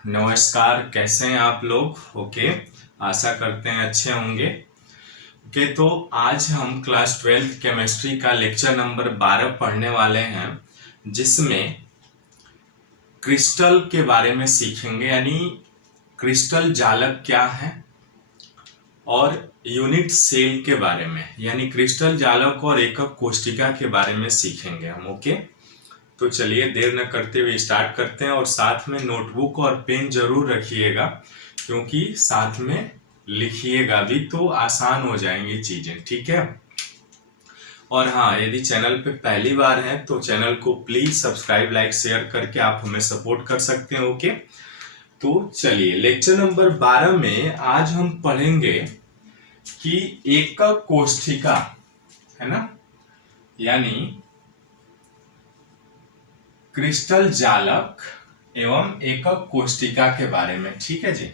नमस्कार। कैसे हैं आप लोग? ओके, आशा करते हैं अच्छे होंगे। ओके, तो आज हम क्लास 12 केमिस्ट्री का लेक्चर नंबर 12 पढ़ने वाले हैं, जिसमें क्रिस्टल के बारे में सीखेंगे। यानी क्रिस्टल जालक क्या है और यूनिट सेल के बारे में, यानी क्रिस्टल जालक और एकक कोशिका के बारे में सीखेंगे हम। ओके, तो चलिए देर न करते हुए स्टार्ट करते हैं। और साथ में नोटबुक और पेन जरूर रखिएगा, क्योंकि साथ में लिखिएगा भी तो आसान हो जाएंगी चीजें। ठीक है। और हाँ, यदि चैनल पे पहली बार है तो चैनल को प्लीज सब्सक्राइब, लाइक, शेयर करके आप हमें सपोर्ट कर सकते हैं। ओके, तो चलिए लेक्चर नंबर 12 में आज हम पढ़ेंगे कि एकक कोशिका है ना, यानी क्रिस्टल जालक एवं एकक कोशिका के बारे में। ठीक है जी,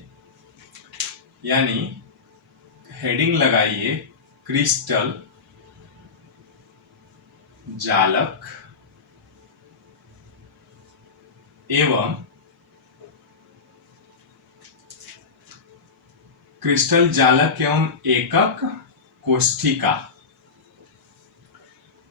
यानी हेडिंग लगाइए क्रिस्टल जालक एवं क्रिस्टल जालक एवं एकक कोशिका।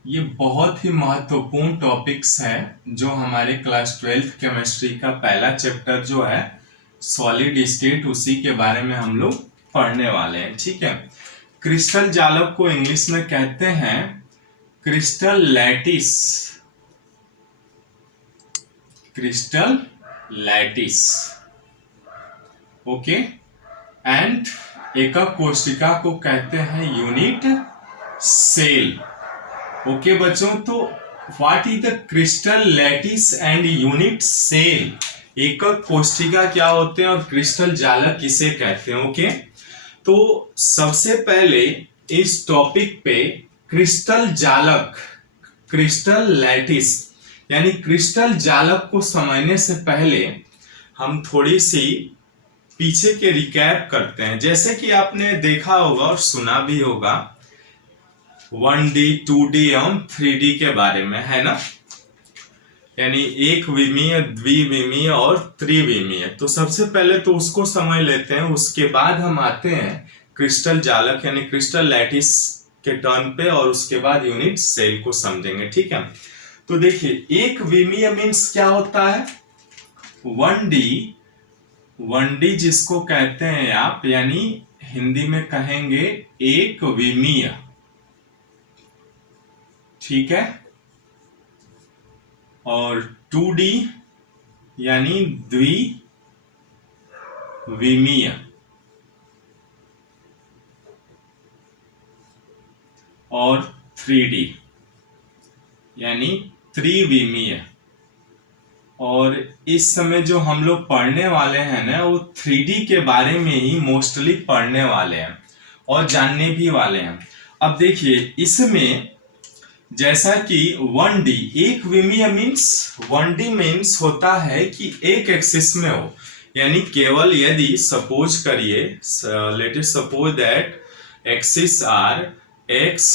ये बहुत ही महत्वपूर्ण टॉपिक्स है जो हमारे क्लास 12 केमिस्ट्री का पहला चैप्टर जो है सॉलिड स्टेट, उसी के बारे में हम लोग पढ़ने वाले हैं। ठीक है। क्रिस्टल जालक को इंग्लिश में कहते हैं crystal lattice, crystal lattice. Okay, and एकक कोशिका को कहते हैं यूनिट सेल। ओके बच्चों, तो what is the crystal lattice and unit cell? एकक कोशिका क्या होते हैं और क्रिस्टल जालक किसे कहते हैं? ओके, तो सबसे पहले इस टॉपिक पे क्रिस्टल जालक, क्रिस्टल लैटिस यानी क्रिस्टल जालक को समझने से पहले हम थोड़ी सी पीछे के रिकैप करते हैं। जैसे कि आपने देखा होगा और सुना भी होगा 1D, 2D एवं 3D के बारे में, है ना, यानी एक विमीय, द्विविमीय और त्रिविमीय। तो सबसे पहले तो उसको समझ लेते हैं, उसके बाद हम आते हैं क्रिस्टल जालक यानी क्रिस्टल लैटिस के टर्न पे, और उसके बाद यूनिट सेल को समझेंगे। ठीक है। तो देखिए, एक विमीय मीन्स क्या होता है? 1D, 1D जिसको कहते हैं आप, यानी हिंदी में कहेंगे एक विमीय। ठीक है। और 2D यानी द्विविमीय, और 3D यानी त्रिविमीय। और इस समय जो हम लोग पढ़ने वाले हैं ना, वो 3D के बारे में ही मोस्टली पढ़ने वाले हैं और जानने भी वाले हैं। अब देखिए, इसमें जैसा कि 1D एक विमीय मीन्स, 1D मीन्स होता है कि एक एक्सिस में हो, यानी केवल यदि सपोज करिए, let us suppose that axis are x,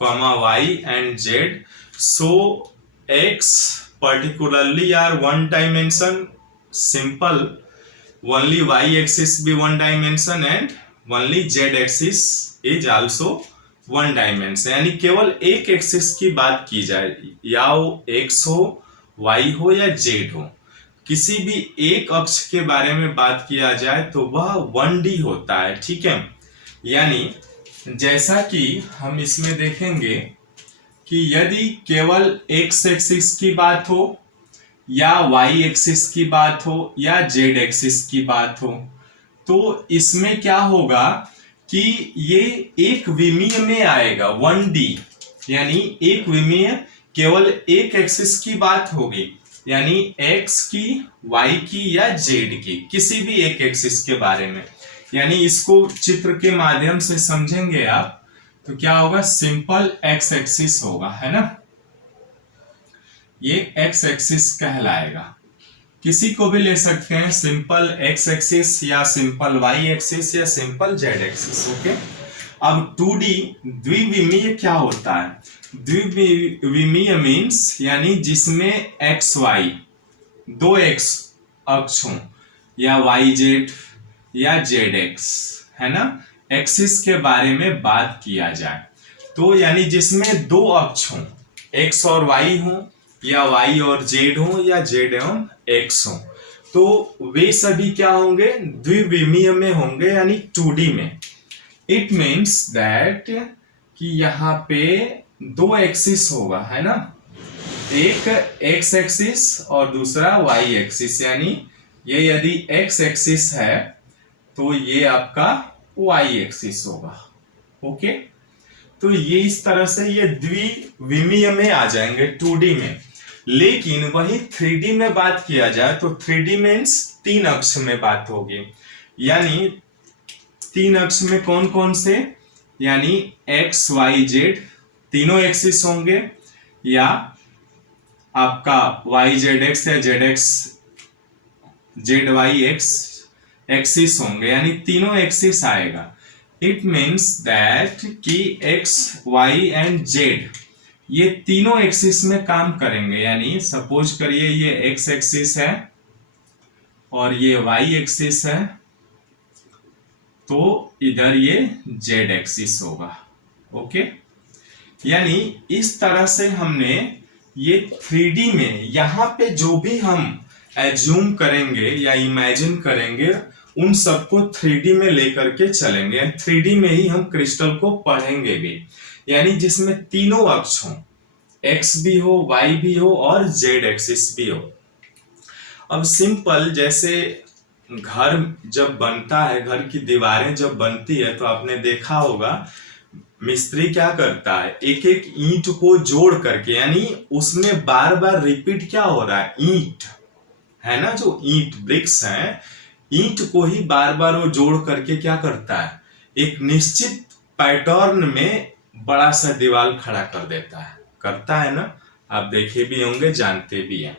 y and z, so x particularly are one dimension, simple, only y axis be one dimension and only z axis is also one dimension, यानी केवल एक axis की बात की जाए, या वो x हो, वाई हो या जेड हो, किसी भी एक अक्ष के बारे में बात किया जाए तो वह 1D होता है। ठीक है। यानी जैसा कि हम इसमें देखेंगे कि यदि केवल एक्स एक्सिस की बात हो, या वाई एक्सिस की बात हो, या जेड एक्सिस की बात हो, तो इसमें क्या होगा कि ये एक विमीय में आएगा 1D, यानी एक विमीय केवल एक एक्सिस की बात होगी, यानी x की, y की या z की, किसी भी एक एक्सिस के बारे में। यानी इसको चित्र के माध्यम से समझेंगे आप तो क्या होगा, सिंपल x एक्सिस होगा, है ना, ये x एक्सिस कहलाएगा। किसी को भी ले सकते हैं, सिंपल x एक्सिस या सिंपल y एक्सिस या सिंपल z एक्सिस। ओके। अब 2D द्विविमीय क्या होता है? द्विविमीय मीन्स यानी जिसमें x y दो x अक्ष हों, या वाई जेड या जेड एक्स, है ना, एक्सिस के बारे में बात किया जाए तो यानी जिसमें दो अक्ष हों, एक्स और वाई हो या वाई और जेड हो या जेड एवं एक्स हो, तो वे सभी क्या होंगे, द्विविमीय में होंगे यानी 2D में। इट मीन्स दैट कि यहाँ पे दो एक्सिस होगा, है ना, एक एक्स एक्सिस और दूसरा वाई एक्सिस, यानी ये यदि एक्स एक्सिस है तो ये आपका वाई एक्सिस होगा। ओके, तो ये इस तरह से ये द्विविमीय में आ जाएंगे 2D में। लेकिन वही 3D में बात किया जाए तो 3D मीन्स 3 अक्ष में बात होगी, यानी 3 अक्ष में कौन कौन से, यानी एक्स वाई जेड तीनों एक्सिस होंगे, या आपका वाई जेड एक्स या Z X Z Y X axis होंगे, यानी तीनों एक्सिस आएगा। इट मीन्स दैट कि एक्स वाई एंड जेड ये तीनों एक्सिस में काम करेंगे, यानी सपोज करिए ये एक्स एक्सिस है और ये वाई एक्सिस है, तो इधर ये जेड एक्सिस होगा। ओके, यानी इस तरह से हमने ये 3D में यहाँ पे जो भी हम एज्यूम करेंगे या इमेजिन करेंगे उन सबको 3D में लेकर के चलेंगे, 3D में ही हम क्रिस्टल को पढ़ेंगे भी, यानी जिसमें तीनों अक्ष हो, एक्स भी हो वाई भी हो और जेड एक्सिस भी हो। अब सिंपल जैसे घर जब बनता है, घर की दीवारें जब बनती है तो आपने देखा होगा मिस्त्री क्या करता है, एक एक ईंट को जोड़ करके, यानी उसमें बार बार रिपीट क्या हो रहा है, ईंट है ना, जो ईंट ब्रिक्स हैं, ईंट को ही बार बार वो जोड़ करके क्या करता है, एक निश्चित पैटर्न में बड़ा सा दीवार खड़ा कर देता है, करता है ना, आप देखे भी होंगे जानते भी हैं।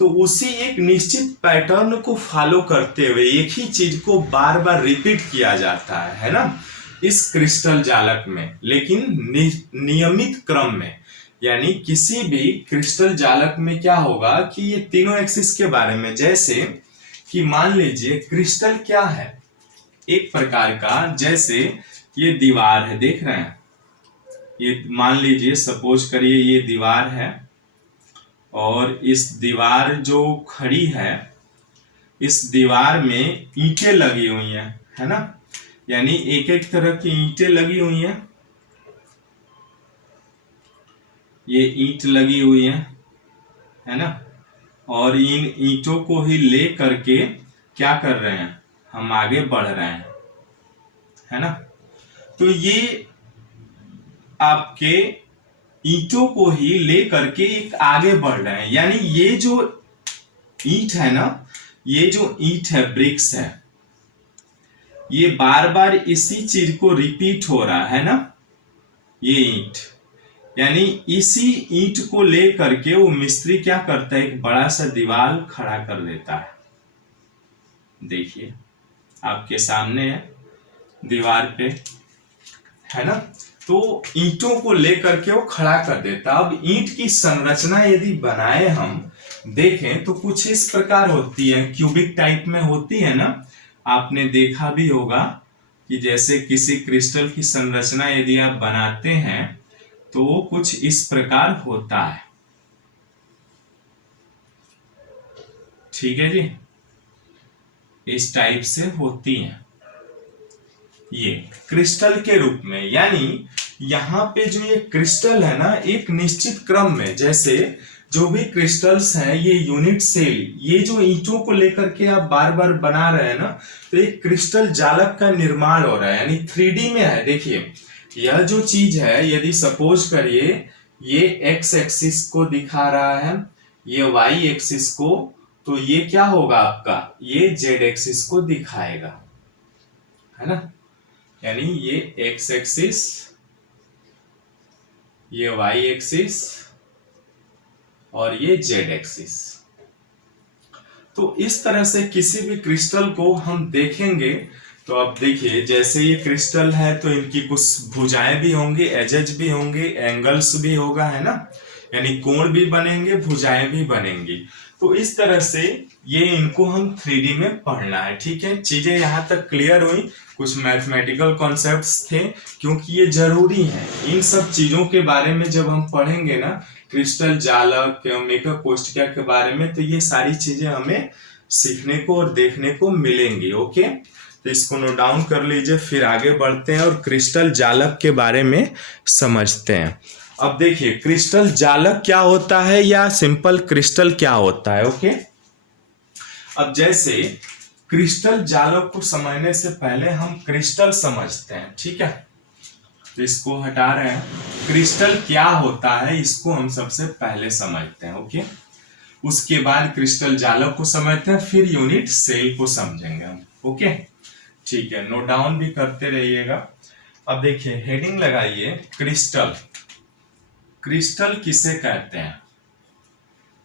तो उसी एक निश्चित पैटर्न को फॉलो करते हुए एक ही चीज को बार बार रिपीट किया जाता है ना, इस क्रिस्टल जालक में, लेकिन नियमित क्रम में। यानी किसी भी क्रिस्टल जालक में क्या होगा कि ये तीनों एक्सिस के बारे में, जैसे कि मान लीजिए क्रिस्टल क्या है, एक प्रकार का, जैसे ये दीवार है, देख रहे हैं, ये मान लीजिए सपोज करिए ये दीवार है और इस दीवार जो खड़ी है, इस दीवार में ईंटें लगी हुई हैं, है ना, यानी एक एक तरह की ईंटें लगी हुई हैं, ये ईंट लगी हुई है ना, और इन ईंटों को ही ले करके क्या कर रहे हैं, हम आगे बढ़ रहे हैं, है ना। तो ये आपके ईंटों को ही ले करके एक आगे बढ़ रहे हैं, यानी ये जो ईंट है ना, ये जो ईंट है, ब्रिक्स है, ये बार बार इसी चीज को रिपीट हो रहा है ना, ये ईंट, यानी इसी ईंट को ले करके वो मिस्त्री क्या करता है, एक बड़ा सा दीवार खड़ा कर देता है। देखिए आपके सामने है दीवार पे, है ना, तो ईंटों को लेकर के वो खड़ा कर देता। अब ईंट की संरचना यदि बनाए हम देखें तो कुछ इस प्रकार होती है, क्यूबिक टाइप में होती है ना, आपने देखा भी होगा कि जैसे किसी क्रिस्टल की संरचना यदि आप बनाते हैं तो वो कुछ इस प्रकार होता है। ठीक है जी, इस टाइप से होती हैं ये क्रिस्टल के रूप में। यानी यहाँ पे जो ये क्रिस्टल है ना, एक निश्चित क्रम में, जैसे जो भी क्रिस्टल्स हैं ये यूनिट सेल, ये जो ईंटों को लेकर के आप बार बार बना रहे हैं ना, तो एक क्रिस्टल जालक का निर्माण हो रहा है, यानी 3D में है। देखिए यह जो चीज है, यदि सपोज करिए ये एक्स एक्सिस को दिखा रहा है, ये वाई एक्सिस को, तो ये क्या होगा आपका, ये जेड एक्सिस को दिखाएगा, है ना, यानी ये एक्स एक्सिस, ये वाई एक्सिस और ये जेड एक्सिस। तो इस तरह से किसी भी क्रिस्टल को हम देखेंगे तो अब देखिए जैसे ये क्रिस्टल है तो इनकी कुछ भुजाएं भी होंगी, एजेज भी होंगे, एंगल्स भी होगा, है ना, यानी कोण भी बनेंगे, भुजाएं भी बनेंगी। तो इस तरह से ये इनको हम 3D में पढ़ना है। ठीक है, चीजें यहाँ तक क्लियर हुई। कुछ मैथमेटिकल कॉन्सेप्ट्स थे, क्योंकि ये जरूरी है। इन सब चीजों के बारे में जब हम पढ़ेंगे ना, क्रिस्टल जालक, मेकअप कोष्ठिका के बारे में, तो ये सारी चीजें हमें सीखने को और देखने को मिलेंगी। ओके, तो इसको नोट डाउन कर लीजिए, फिर आगे बढ़ते हैं और क्रिस्टल जालक के बारे में समझते हैं। अब देखिए, क्रिस्टल जालक क्या होता है या सिंपल क्रिस्टल क्या होता है। ओके, अब जैसे क्रिस्टल जालक को समझने से पहले हम क्रिस्टल समझते हैं। ठीक है, तो इसको हटा रहे हैं। क्रिस्टल क्या होता है इसको हम सबसे पहले समझते हैं। ओके, उसके बाद क्रिस्टल जालक को समझते हैं, फिर यूनिट सेल को समझेंगे हम। ओके, ठीक है, नोट डाउन भी करते रहिएगा। अब देखिए, हेडिंग लगाइए क्रिस्टल। क्रिस्टल किसे कहते हैं?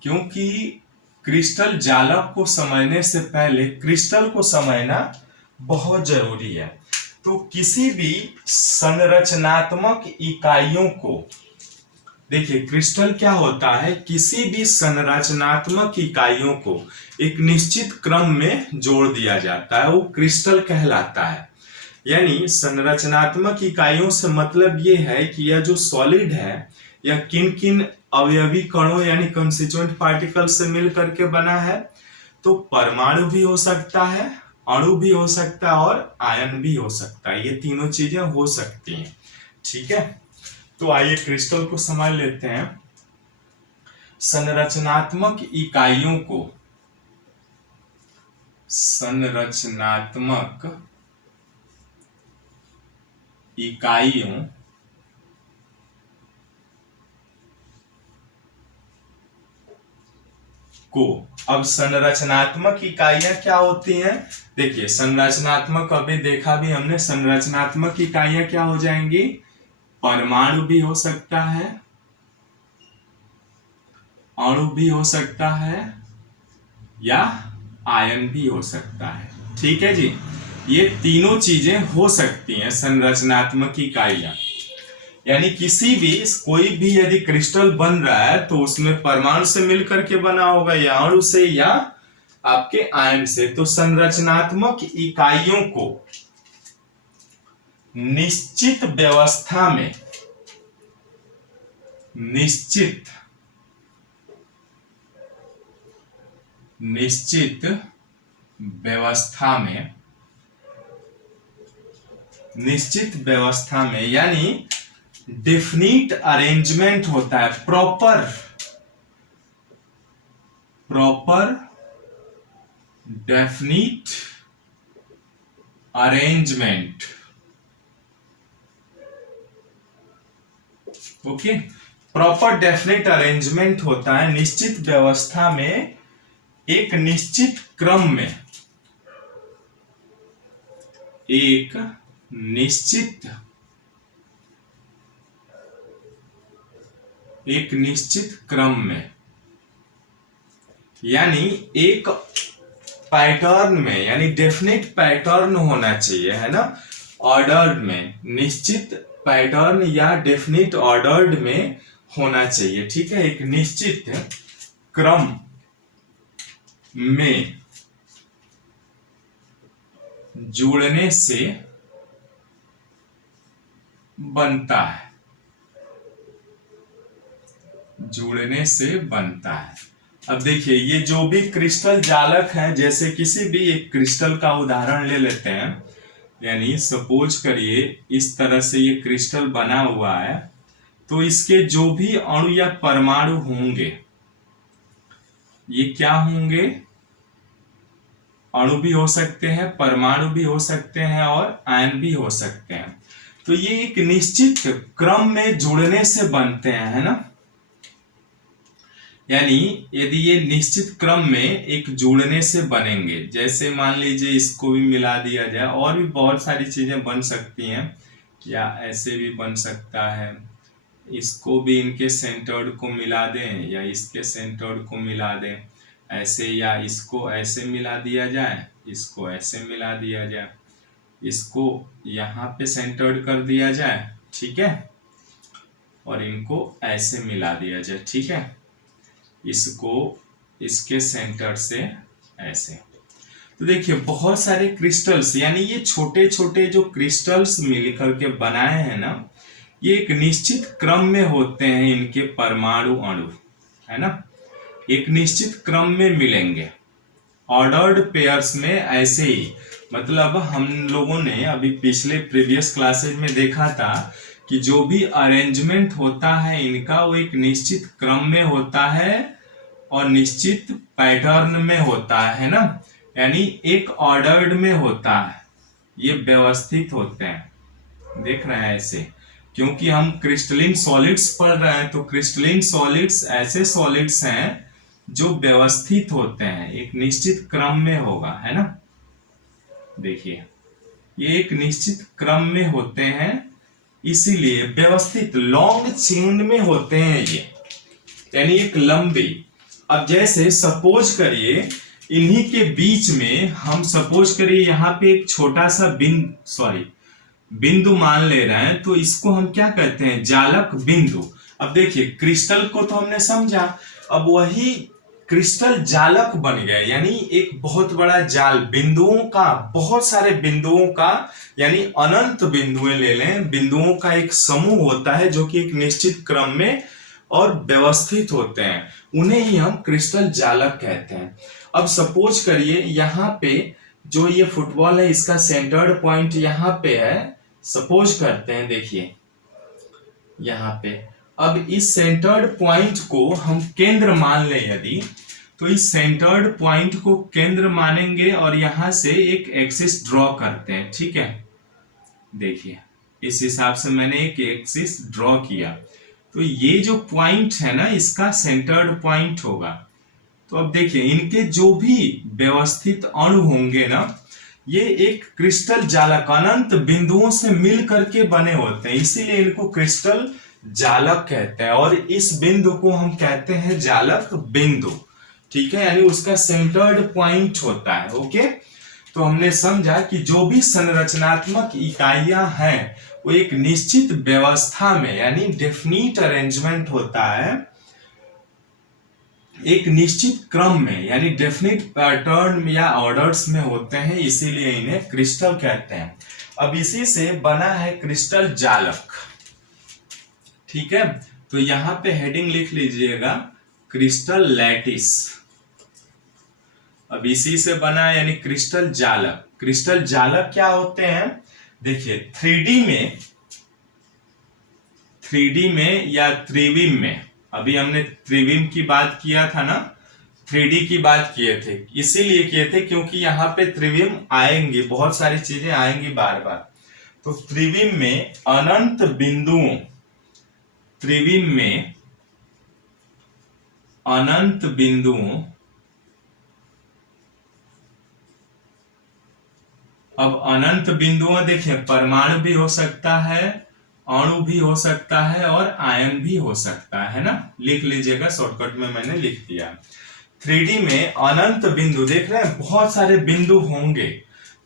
क्योंकि क्रिस्टल जालक को समझने से पहले क्रिस्टल को समझना बहुत जरूरी है। तो किसी भी संरचनात्मक इकाइयों को, देखिए क्रिस्टल क्या होता है, किसी भी संरचनात्मक इकाइयों को एक निश्चित क्रम में जोड़ दिया जाता है, वो क्रिस्टल कहलाता है। यानी संरचनात्मक इकाइयों से मतलब ये है कि यह जो सॉलिड है या किन किन अवयवी कणों यानी कंस्टिट्यूएंट पार्टिकल से मिल करके बना है। तो परमाणु भी हो सकता है, अणु भी हो सकता है और आयन भी हो सकता है। ये तीनों चीजें हो सकती हैं। ठीक है, तो आइए क्रिस्टल को समझ लेते हैं। संरचनात्मक इकाइयों को, संरचनात्मक इकाइयों को, अब संरचनात्मक इकाइयां क्या होती हैं? देखिए, संरचनात्मक अभी देखा भी हमने, संरचनात्मक इकाइयां क्या हो जाएंगी? परमाणु भी हो सकता है, अणु भी हो सकता है या आयन भी हो सकता है। ठीक है जी, ये तीनों चीजें हो सकती हैं संरचनात्मक इकाइयां। यानी किसी भी, कोई भी यदि क्रिस्टल बन रहा है तो उसमें परमाणु से मिलकर के बना होगा या अणु से या आपके आयन से। तो संरचनात्मक इकाइयों को निश्चित व्यवस्था में, निश्चित व्यवस्था में यानी डेफिनिट अरेंजमेंट होता है, proper definite arrangement. Okay, proper definite arrangement होता है निश्चित व्यवस्था में, एक निश्चित क्रम में, एक निश्चित क्रम में, यानी एक पैटर्न में, यानी डेफिनेट पैटर्न होना चाहिए, है ना, ऑर्डर्ड में, निश्चित पैटर्न या डेफिनेट ऑर्डर्ड में होना चाहिए। ठीक है, एक निश्चित क्रम में जुड़ने से बनता है, जुड़ने से बनता है। अब देखिए, ये जो भी क्रिस्टल जालक हैं, जैसे किसी भी एक क्रिस्टल का उदाहरण ले लेते हैं। यानी सपोज करिए इस तरह से ये क्रिस्टल बना हुआ है, तो इसके जो भी अणु या परमाणु होंगे, ये क्या होंगे? अणु भी हो सकते हैं, परमाणु भी हो सकते हैं और आयन भी हो सकते हैं। तो ये एक निश्चित क्रम में जुड़ने से बनते हैं, है ना। यानी यदि ये निश्चित क्रम में एक जुड़ने से बनेंगे, जैसे मान लीजिए इसको भी मिला दिया जाए, और भी बहुत सारी चीजें बन सकती हैं, या ऐसे भी बन सकता है, इसको भी इनके सेंटर्ड को मिला दें या इसके सेंटर्ड को मिला दें ऐसे, या इसको ऐसे मिला दिया जाए, इसको ऐसे मिला दिया जाए, इसको यहाँ पे सेंटर्ड कर दिया जाए, ठीक है, और इनको ऐसे मिला दिया जाए, ठीक है, इसको इसके सेंटर से ऐसे। तो देखिए बहुत सारे क्रिस्टल्स, यानी ये छोटे छोटे जो क्रिस्टल्स मिलकर के बनाए हैं ना, ये एक निश्चित क्रम में होते हैं, इनके परमाणु अणु, है ना, एक निश्चित क्रम में मिलेंगे ऑर्डर्ड पेयर्स में ऐसे ही। मतलब हम लोगों ने अभी पिछले प्रीवियस क्लासेज में देखा था कि जो भी अरेंजमेंट होता है इनका, वो एक निश्चित क्रम में होता है और निश्चित पैटर्न में होता है ना, यानी एक ऑर्डर्ड में होता है, ये व्यवस्थित होते हैं। देख रहे हैं ऐसे, क्योंकि हम क्रिस्टलिन सॉलिड्स पढ़ रहे हैं, तो क्रिस्टलिन सॉलिड्स ऐसे सॉलिड्स हैं जो व्यवस्थित होते हैं, एक निश्चित क्रम में होगा, है ना। देखिए ये एक निश्चित क्रम में होते हैं, इसीलिए व्यवस्थित लॉन्ग चेन में होते हैं ये, यानी एक लंबी। अब जैसे सपोज करिए इन्हीं के बीच में हम सपोज करिए यहाँ पे एक छोटा सा बिंदु मान ले रहे हैं, तो इसको हम क्या कहते हैं, जालक बिंदु। अब देखिए क्रिस्टल को तो हमने समझा, अब वही क्रिस्टल जालक बन गया, यानी एक बहुत बड़ा जाल बिंदुओं का, बहुत सारे बिंदुओं का, यानी अनंत बिंदुएं ले लें, बिंदुओं का एक समूह होता है जो कि एक निश्चित क्रम में और व्यवस्थित होते हैं, उन्हें ही हम क्रिस्टल जालक कहते हैं। अब सपोज करिए यहाँ पे जो ये फुटबॉल है, इसका सेंटर्ड पॉइंट यहाँ पे है, सपोज करते हैं, देखिए यहाँ पे। अब इस सेंटर्ड पॉइंट को हम केंद्र मान लें यदि, तो इस सेंटर्ड पॉइंट को केंद्र मानेंगे और यहां से एक एक्सिस ड्रॉ करते हैं, ठीक है। देखिए इस हिसाब से मैंने एक एक्सिस ड्रॉ किया, तो ये जो पॉइंट है ना, इसका सेंटर्ड पॉइंट होगा। तो अब देखिए इनके जो भी व्यवस्थित अणु होंगे ना, ये एक क्रिस्टल जालक अनंत बिंदुओं से मिल करके बने होते हैं, इसीलिए इनको क्रिस्टल जालक कहते हैं। और इस बिंदु को हम कहते हैं जालक बिंदु, ठीक है, यानी उसका सेंटर्ड पॉइंट होता है। ओके, तो हमने समझा कि जो भी संरचनात्मक इकाइयां हैं वो एक निश्चित व्यवस्था में, यानी डेफिनिट अरेंजमेंट होता है, एक निश्चित क्रम में, यानी डेफिनिट पैटर्न या ऑर्डर्स में होते हैं, इसीलिए इन्हें क्रिस्टल कहते हैं। अब इसी से बना है क्रिस्टल जालक, ठीक है। तो यहां पे हेडिंग लिख लीजिएगा क्रिस्टल लैटिस। अब इसी से बना है, यानी क्रिस्टल जालक। क्रिस्टल जालक क्या होते हैं, देखिए 3D में या त्रिविम में, अभी हमने त्रिविम की बात किया था ना, 3D की बात किए थे, इसीलिए किए थे क्योंकि यहाँ पे त्रिविम आएंगे, बहुत सारी चीजें आएंगी बार बार। तो त्रिविम में अनंत बिंदुओं, त्रिविम में अनंत बिंदुओं, अब अनंत बिंदुओं देखिए परमाणु भी हो सकता है, अणु भी हो सकता है और आयन भी हो सकता है ना, लिख लीजिएगा, शॉर्टकट में मैंने लिख दिया। 3D में अनंत बिंदु देख रहे हैं, बहुत सारे बिंदु होंगे,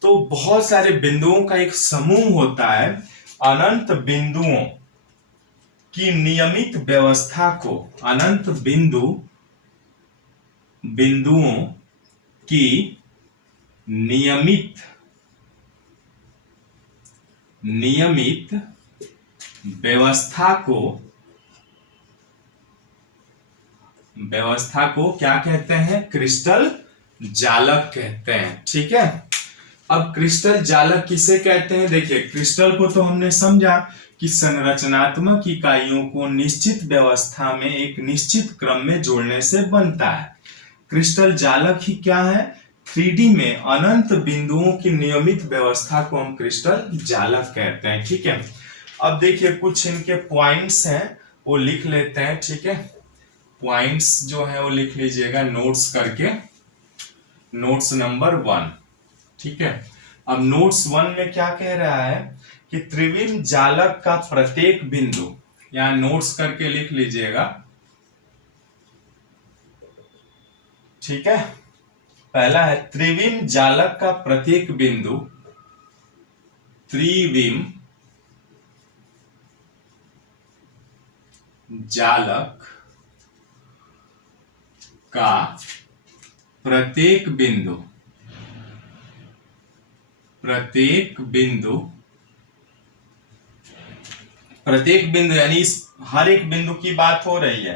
तो बहुत सारे बिंदुओं का एक समूह होता है। अनंत बिंदुओं की नियमित व्यवस्था को, अनंत बिंदुओं की नियमित व्यवस्था को क्या कहते हैं, क्रिस्टल जालक कहते हैं, ठीक है। अब क्रिस्टल जालक किसे कहते हैं, देखिए क्रिस्टल को तो हमने समझा कि संरचनात्मक इकाइयों को निश्चित व्यवस्था में एक निश्चित क्रम में जोड़ने से बनता है। क्रिस्टल जालक ही क्या है, 3D में अनंत बिंदुओं की नियमित व्यवस्था को हम क्रिस्टल जालक कहते हैं, ठीक है। अब देखिए कुछ इनके पॉइंट्स हैं, वो लिख लेते हैं, ठीक है। पॉइंट्स जो है वो लिख लीजिएगा नोट्स करके, नोट्स नंबर 1, ठीक है। अब नोट्स 1 में क्या कह रहा है कि त्रिविम जालक का प्रत्येक बिंदु, यहां नोट्स करके लिख लीजिएगा, ठीक है। पहला है त्रिविम जालक का प्रत्येक बिंदु, त्रिविम जालक का प्रत्येक बिंदु यानी इस हर एक बिंदु की बात हो रही है,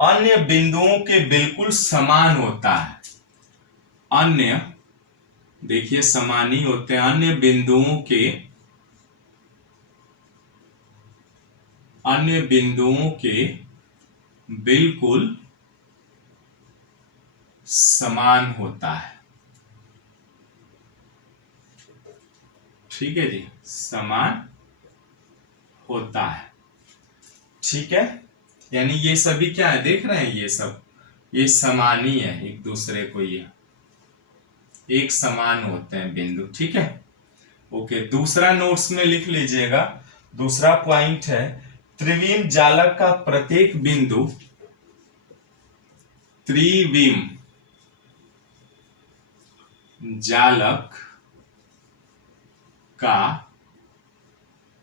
अन्य बिंदुओं के बिल्कुल समान होता है। अन्य, देखिए समान ही होते हैं, अन्य बिंदुओं के बिल्कुल समान होता है। ठीक है जी, समान होता है। ठीक है, यानी ये सभी क्या है, देख रहे हैं, ये समान ही है एक दूसरे को, ये एक समान होते हैं बिंदु। ठीक है, ओके। दूसरा नोट्स में लिख लीजिएगा, दूसरा पॉइंट है, त्रिविम जालक का प्रत्येक बिंदु, त्रिविम जालक का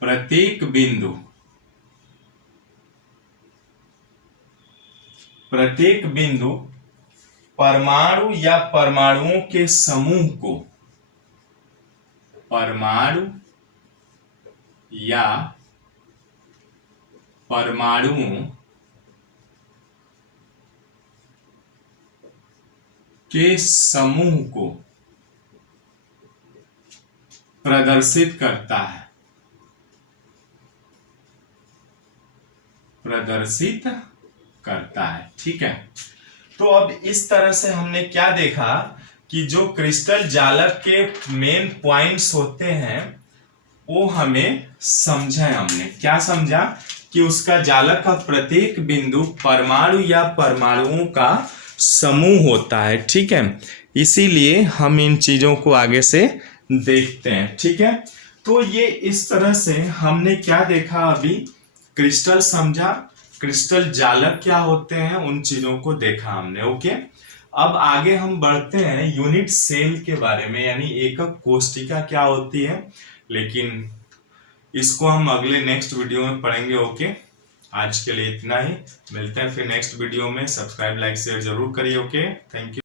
प्रत्येक बिंदु परमाणु या परमाणुओं के समूह को, परमाणु या परमाणुओं के समूह को प्रदर्शित करता है, ठीक है। तो अब इस तरह से हमने क्या देखा कि जो क्रिस्टल जालक के मेन पॉइंट्स होते हैं वो हमें समझा, हमने क्या समझा कि उसका जालक का प्रत्येक बिंदु परमाणु या परमाणुओं का समूह होता है। ठीक है, इसीलिए हम इन चीजों को आगे से देखते हैं। ठीक है, तो ये इस तरह से हमने क्या देखा, अभी क्रिस्टल समझा, क्रिस्टल जालक क्या होते हैं, उन चीजों को देखा हमने। ओके, अब आगे हम बढ़ते हैं यूनिट सेल के बारे में, यानी एकक कोष्टिका क्या होती है, लेकिन इसको हम अगले नेक्स्ट वीडियो में पढ़ेंगे। ओके, आज के लिए इतना ही, मिलते हैं फिर नेक्स्ट वीडियो में। सब्सक्राइब, लाइक, शेयर जरूर करिए। Okay, thank you.